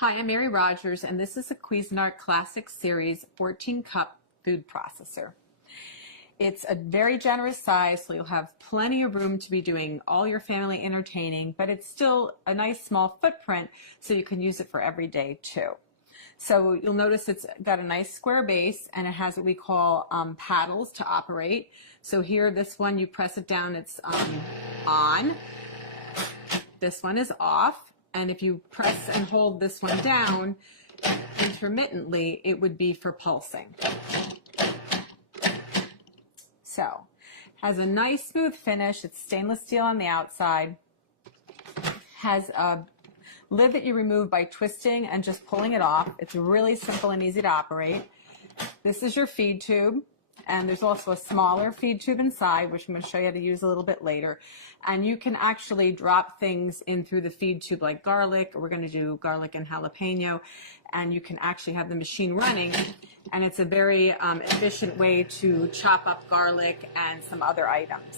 Hi, I'm Mary Rogers, and this is a Cuisinart Classic Series 14-cup food processor. It's a very generous size, so you'll have plenty of room to be doing all your family entertaining, but it's still a nice small footprint, so you can use it for every day too. So you'll notice it's got a nice square base, and it has what we call paddles to operate. So here, this one, you press it down, it's on. This one is off. And if you press and hold this one down intermittently, it would be for pulsing. So, has a nice smooth finish. It's stainless steel on the outside. Has a lid that you remove by twisting and just pulling it off. It's really simple and easy to operate. This is your feed tube. And there's also a smaller feed tube inside, which I'm going to show you how to use a little bit later. And you can actually drop things in through the feed tube like garlic. We're going to do garlic and jalapeno. And you can actually have the machine running. And it's a very efficient way to chop up garlic and some other items.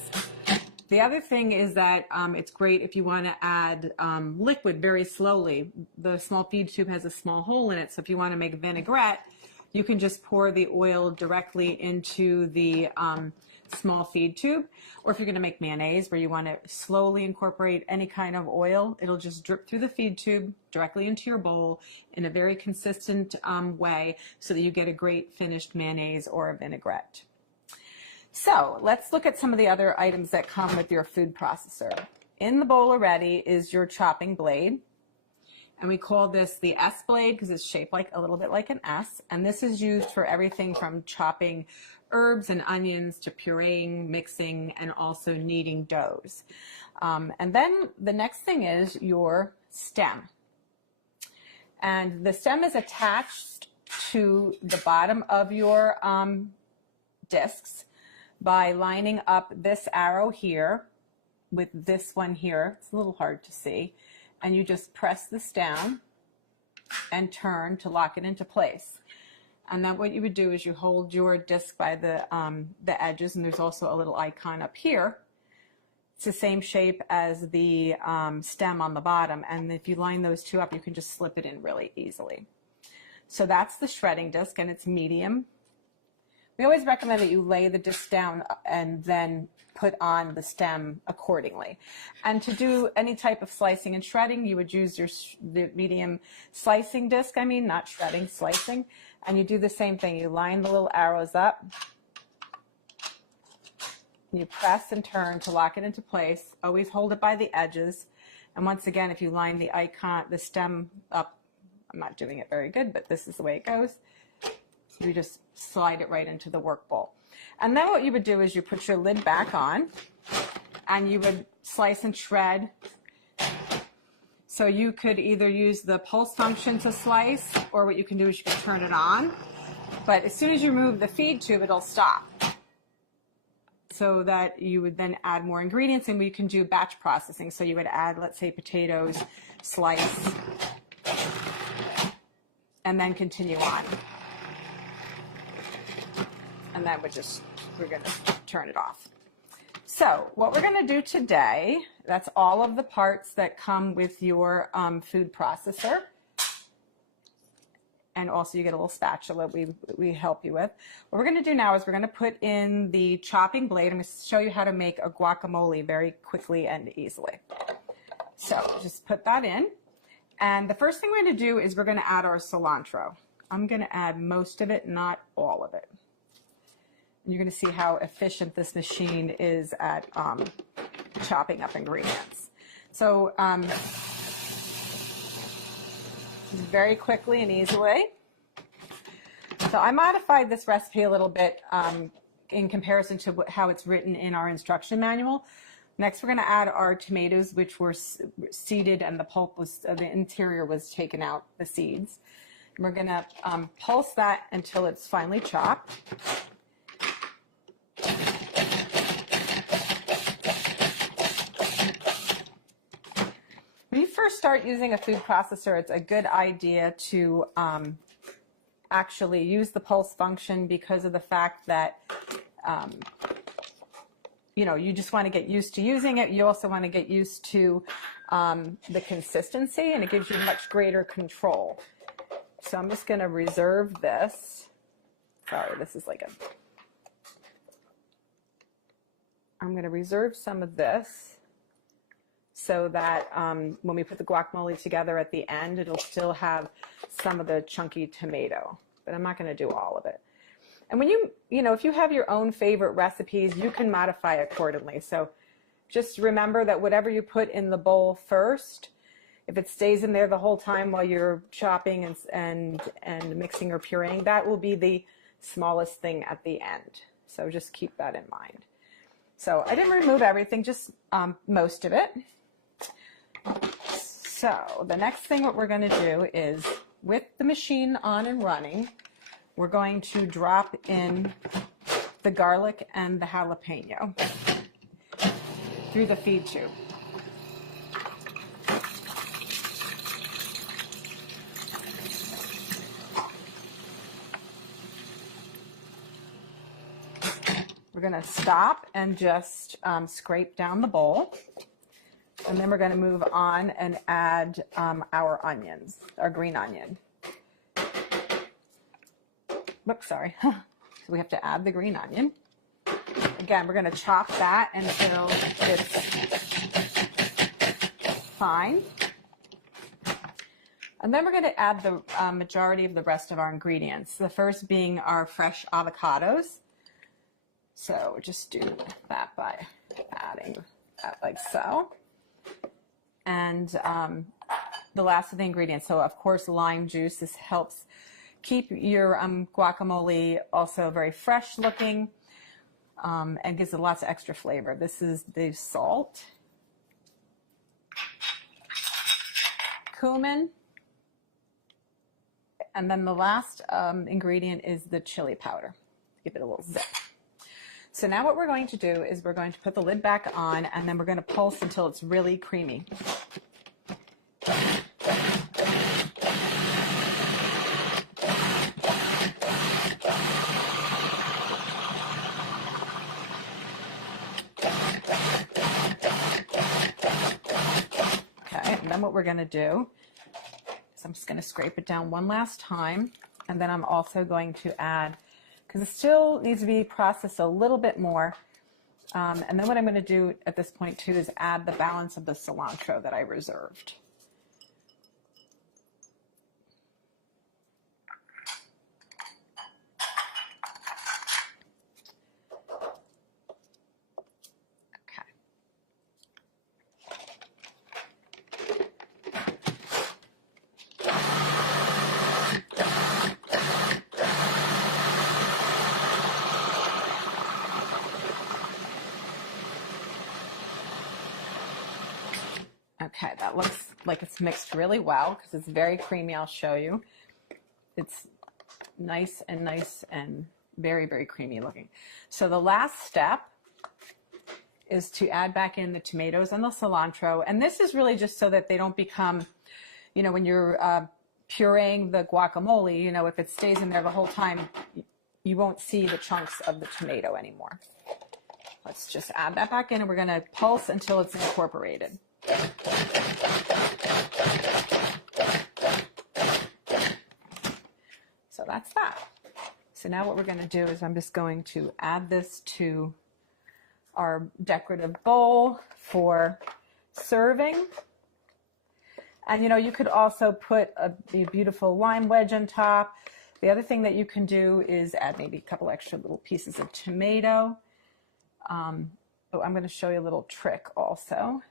The other thing is that it's great if you want to add liquid very slowly. The small feed tube has a small hole in it, so if you want to make vinaigrette, you can just pour the oil directly into the small feed tube. Or if you're going to make mayonnaise where you want to slowly incorporate any kind of oil, it'll just drip through the feed tube directly into your bowl in a very consistent way so that you get a great finished mayonnaise or a vinaigrette. So let's look at some of the other items that come with your food processor. In the bowl already is your chopping blade. And we call this the S blade because it's shaped like a little bit like an S. And this is used for everything from chopping herbs and onions to pureeing, mixing, and also kneading doughs. And then the next thing is your stem. And the stem is attached to the bottom of your discs by lining up this arrow here with this one here. It's a little hard to see. And you just press this down and turn to lock it into place. And then what you would do is you hold your disc by the edges, and there's also a little icon up here. It's the same shape as the stem on the bottom, and if you line those two up, you can just slip it in really easily. So that's the shredding disc, and it's medium. We always recommend that you lay the disc down and then put on the stem accordingly. And to do any type of slicing and shredding, you would use the medium slicing disc, not shredding, slicing. And you do the same thing. You line the little arrows up. You press and turn to lock it into place. Always hold it by the edges. And once again, if you line the stem up, I'm not doing it very good, but this is the way it goes. You just slide it right into the work bowl. And then what you would do is you put your lid back on and you would slice and shred. So you could either use the pulse function to slice, or what you can do is you can turn it on. But as soon as you remove the feed tube, it'll stop. So that you would then add more ingredients, and we can do batch processing. So you would add, let's say, potatoes, slice, and then continue on. And then we're going to turn it off. So what we're going to do today, that's all of the parts that come with your food processor. And also you get a little spatula we help you with. What we're going to do now is we're going to put in the chopping blade. I'm going to show you how to make a guacamole very quickly and easily. So just put that in. And the first thing we're going to do is we're going to add our cilantro. I'm going to add most of it, not all of it. You're going to see how efficient this machine is at chopping up ingredients. So very quickly and easily. So I modified this recipe a little bit in comparison to how it's written in our instruction manual. Next, we're going to add our tomatoes, which were seeded, and the pulp the interior was taken out, the seeds. And we're going to pulse that until it's finely chopped. When you first start using a food processor, it's a good idea to actually use the pulse function because of the fact that you know, you just want to get used to using it. You also want to get used to the consistency, and it gives you much greater control. So I'm just going to reserve this. Sorry, this is like a... I'm going to reserve some of this so that when we put the guacamole together at the end, it'll still have some of the chunky tomato, but I'm not going to do all of it. And when you know, if you have your own favorite recipes, you can modify accordingly. So just remember that whatever you put in the bowl first, if it stays in there the whole time while you're chopping and mixing or pureeing, that will be the smallest thing at the end. So just keep that in mind. So I didn't remove everything, just most of it. So the next thing what we're going to do is, with the machine on and running, we're going to drop in the garlic and the jalapeno through the feed tube. We're going to stop and just scrape down the bowl. And then we're going to move on and add our onions, our green onion. Oops, sorry. So we have to add the green onion. Again, we're going to chop that until it's fine. And then we're going to add the majority of the rest of our ingredients. The first being our fresh avocados. So just do that by adding that like so. And the last of the ingredients, so of course lime juice. This helps keep your guacamole also very fresh looking and gives it lots of extra flavor. This is the salt, cumin, and then the last ingredient is the chili powder. Give it a little zip. So now what we're going to do is we're going to put the lid back on, and then we're going to pulse until it's really creamy. Okay, and then what we're going to do is I'm just going to scrape it down one last time, and then I'm also going to add, because it still needs to be processed a little bit more. And then what I'm going to do at this point too is add the balance of the cilantro that I reserved. Okay, that looks like it's mixed really well because it's very creamy. I'll show you. It's nice and very, very creamy looking. So the last step is to add back in the tomatoes and the cilantro. And this is really just so that they don't become, you know, when you're pureeing the guacamole, you know, if it stays in there the whole time, you won't see the chunks of the tomato anymore. Let's just add that back in, and we're going to pulse until it's incorporated. So that's that. So now what we're going to do is I'm just going to add this to our decorative bowl for serving. And you know, you could also put a beautiful lime wedge on top. The other thing that you can do is add maybe a couple extra little pieces of tomato. Oh, I'm going to show you a little trick also.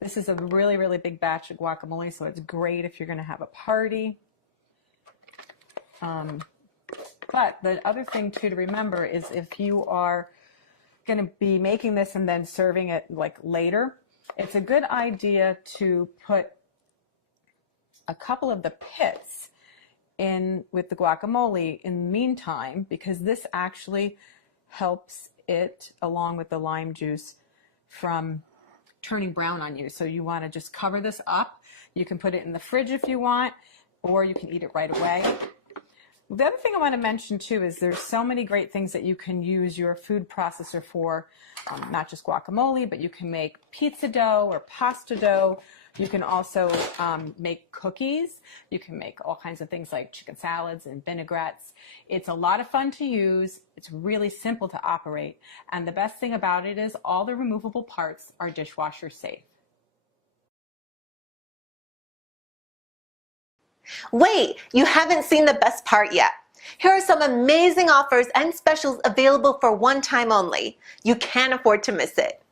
This is a really, really big batch of guacamole, so it's great if you're going to have a party. But the other thing too to remember is if you are going to be making this and then serving it like later, it's a good idea to put a couple of the pits in with the guacamole in the meantime, because this actually helps it, along with the lime juice, from turning brown on you. So you want to just cover this up. You can put it in the fridge if you want, or you can eat it right away. The other thing I want to mention too is there's so many great things that you can use your food processor for, not just guacamole, but you can make pizza dough or pasta dough. You can also make cookies. You can make all kinds of things like chicken salads and vinaigrettes. It's a lot of fun to use. It's really simple to operate. And the best thing about it is all the removable parts are dishwasher safe. Wait, you haven't seen the best part yet. Here are some amazing offers and specials available for one time only. You can't afford to miss it.